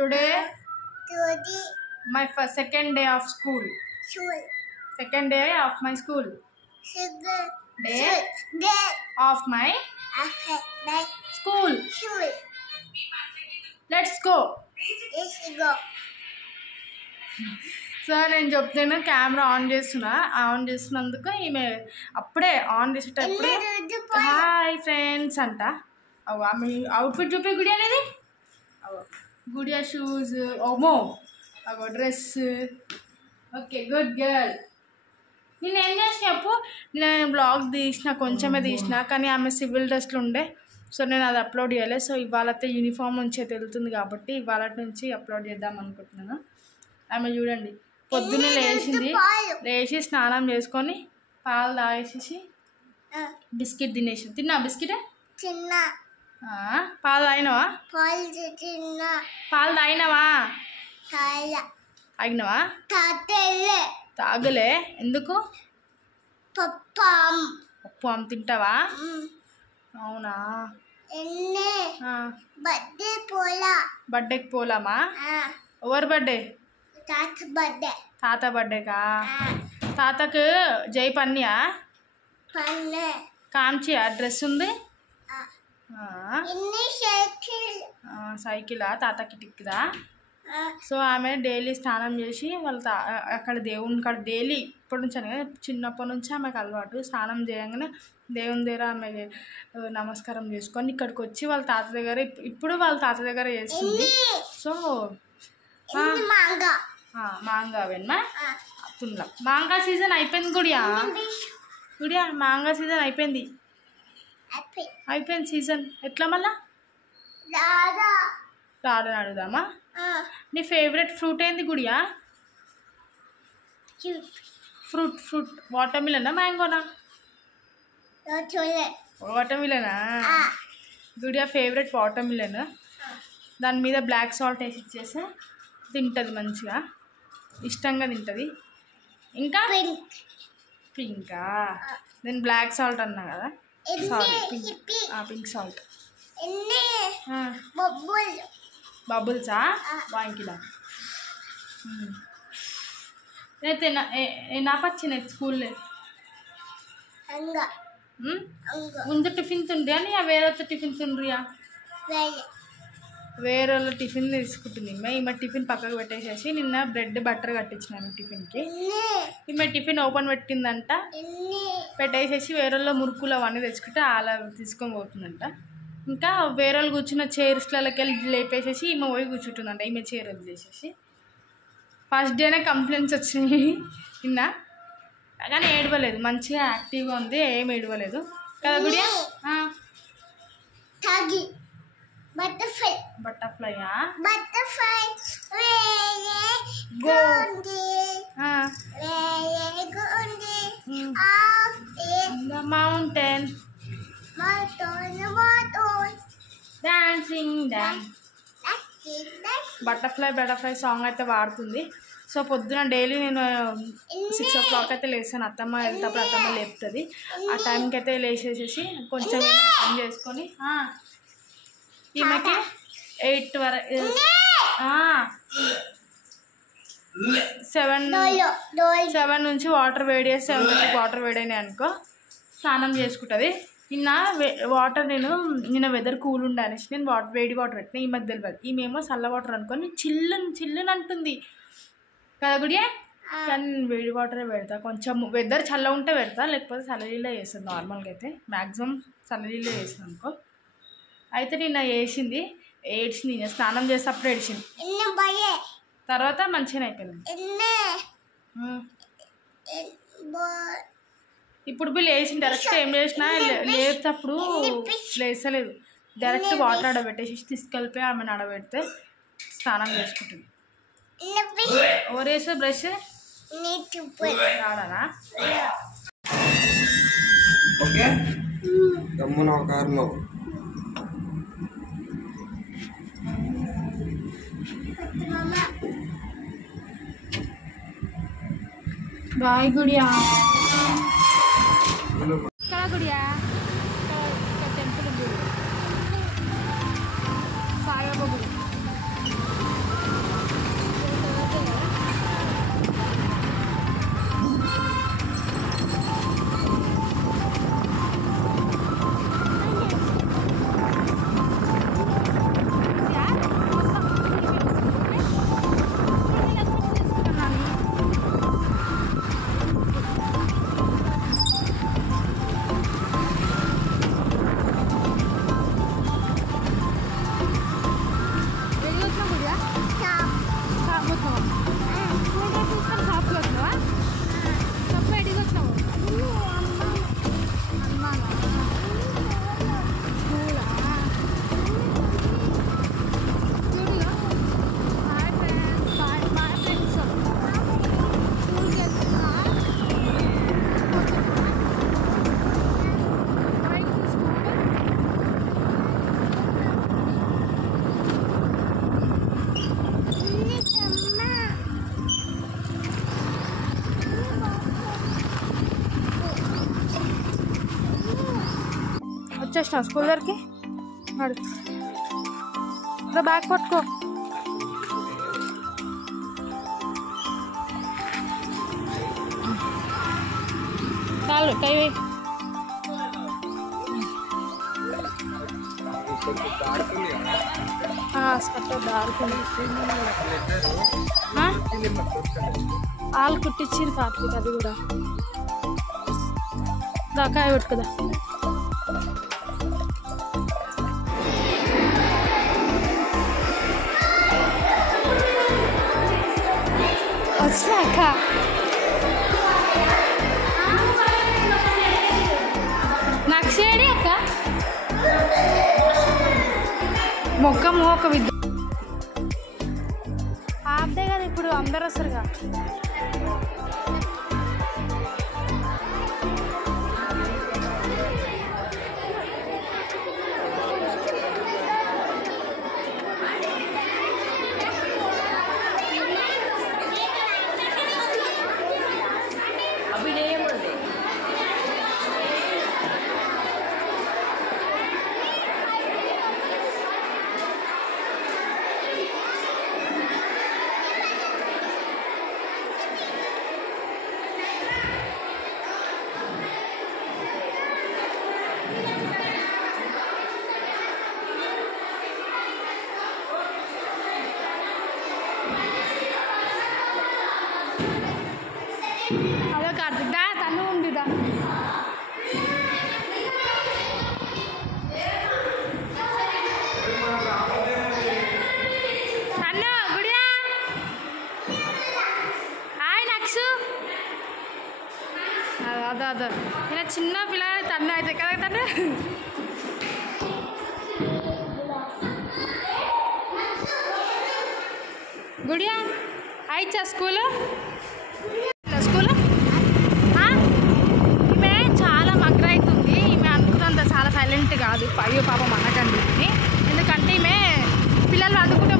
Today my second day of school. Second day of my school. Day of my school. Let's go. So నేను చెప్తాను camera on చేస్తున్నందుకు ఈమె అప్పుడే on చేసేటప్పుడే hi friends అంట. ఆమె అవుట్ఫిట్ చూపే గుడి అనేది గుడియా షూస్ ఓమో అగో డ్రెస్. Okay good girl. నేను ఏం చేసిన చెప్పు, నేను బ్లాగ్ తీసిన కొంచెమే తీసిన కానీ ఆమె సివిల్ డ్రెస్లు ఉండే సో నేను అది అప్లోడ్ చేయలేదు. సో ఇవాళైతే యూనిఫామ్ నుంచే తెలుతుంది కాబట్టి ఇవాళ నుంచి అప్లోడ్ చేద్దాం అనుకుంటున్నాను. ఆమె చూడండి పొద్దున్నే లేచి స్నానం చేసుకొని పాలు తాగేసేసి బిస్కెట్ తిన్నా బిస్కెట్ పాలు తాగినవా తాగినవా తాగలే ఎందుకు పప్పు అమ్మ తింటావా? అవునా బర్త్డేకి పోలామా? ఎవరు బర్త్డే? తాత బర్త్డేకా? తాతకు జై పన్నియా కాంచియా డ్రెస్ ఉంది సైకిలా తాతకి టిక్కిదా? సో ఆమె డైలీ స్నానం చేసి వాళ్ళ అక్కడ దేవుని కాడ డైలీ ఇప్పటి నుంచి అని చిన్నప్పటి నుంచి ఆమెకు అలవాటు స్నానం చేయగానే దేవుని దగ్గర ఆమె నమస్కారం చేసుకొని ఇక్కడికి వచ్చి వాళ్ళ తాత దగ్గర ఇప్పుడు వాళ్ళ తాత దగ్గర చేస్తుంది. సో మాంగా వెన్నా తుండ్లా మాంగా సీజన్ అయిపోయింది గుడియా మాంగా సీజన్ అయిపోయింది సీజన్. ఎట్లా మళ్ళా రాడని అడుగుదామా? నీ ఫేవరెట్ ఫ్రూట్ ఏంది గుడియా? ఫ్రూట్ వాటర్ మిలనా మ్యాంగోనా? వాటర్ మిలనా గుడియా ఫేవరెట్ వాటర్ మిలన్. దాని మీద బ్లాక్ సాల్ట్ వేసి ఇచ్చేస్తే తింటుంది మంచిగా ఇష్టంగా తింటుంది. ఇంకా పింకా నేను బ్లాక్ సాల్ట్ అన్నా కదా సారీ పింక్ సాల్ట్. బబుల్సా వాంకిలా అయితే నాపచ్చిన స్కూల్లో ముందు టిఫిన్ తిండ్రియా నీ వేరే టిఫిన్ తిండ్రియా? వేరే వాళ్ళ టిఫిన్ తీసుకుంటుంది ఈమె టిఫిన్ పక్కకు పెట్టేసేసి నిన్న బ్రెడ్ బటర్ కట్టించినాను టిఫిన్కి. ఈమె టిఫిన్ ఓపెన్ పెట్టిందంట పెట్టేసేసి వేరే వాళ్ళ మురుకులు అవన్నీ తెచ్చుకుంటే అలా తీసుకొని పోతుందంట. ఇంకా వేరే వాళ్ళు కూర్చున్న చైర్స్లకి వెళ్ళి లేపేసేసి ఈమె పోయి కూర్చుంటుందంట ఈమె చైర్ వదిలేసేసి. ఫస్ట్ డేనే కంప్లైంట్స్ వచ్చినాయి నిన్న కానీ ఏడవలేదు మంచిగా యాక్టివ్గా ఉంది ఏం ఏడవలేదు కదా Gudiya? బటర్ఫ్లైయా mountain dancing butterfly song అయితే వాడుతుంది. సో పొద్దున డైలీ నేను 6 o'clock అయితే లేస్తాను. అత్తమ్మ వెళ్తేప్పుడు అత్తమ్మ లేపుతుంది. ఆ టైంకి అయితే లేచేసేసి కొంచెం ఏమైనా పని చేసుకొని ఈమెకి 8 వరకు 7 నుంచి వాటర్ వేడి చేసి 7 వాటర్ వేడైనాయి అనుకో స్నానం చేసుకుంటుంది. నిన్న వెదర్ కూల్ ఉండే అనేసి నేను వేడి వాటర్ పెట్టినా ఈ మధ్య తెలియదు. ఈమెమో చల్ల వాటర్ అనుకొని చిల్లుని అంటుంది కదా గుడియా? కానీ నేను వేడి వాటరే పెడతా కొంచెం వెదర్ చల్ల ఉంటే పెడతా లేకపోతే చల్లనీళ్ళే చేస్తాను. నార్మల్గా అయితే మ్యాక్సిమం చల్లనీళ్ళే చేస్తాను అనుకో. అయితే నిన్న ఏడ్చింది స్నానం చేసేటప్పుడు ఏడ్చింది తర్వాత మంచిగానే అయిపోయింది. ఇప్పుడు బిల్ వేసింది డైరెక్ట్ ఏం చేసినా లేచేటప్పుడు లేసలేదు డైరెక్ట్ వాటర్ ఆడబెట్టేసి తీసుకెళ్ళిపోయి ఆమెను ఆడబెడితే స్నానం చేసుకుంటుంది. ఓరేసే బ్రష్ రాడనా? ఓకే దమ్మున కారులో బాయ్ గుడియా గుడియా టెంపుల్ గుడి సాయిబాబా గుడి వచ్చేసిన స్కూల్ దగ్గరికి వాడు బ్యాగ్ పట్టుకో చాలు కై వాళ్ళు కుట్టించింది కార్తీక్ అది కూడా దాకా పెట్టుకుదా వచ్చాక నక్షేడి అక్క మొక్కము ఒక విద్య ఆపదే కదా ఇప్పుడు అందరు వస్తారుగా అదే కార్తీక్ దా తను ఉండిదా తను గుడియా హాయ్ నక్షు అదే అదే ఇలా చిన్న పిల్లలు తను అయితే కదా తను గుడియా అయిచ్చా స్కూలు స్కూలు ఈమె చాలా మగ్గర అవుతుంది ఈమె అనుకున్నంత చాలా సైలెంట్ కాదు అయ్యో పాపం అనకండి ఎందుకంటే ఈమె పిల్లలు అందుకుంటే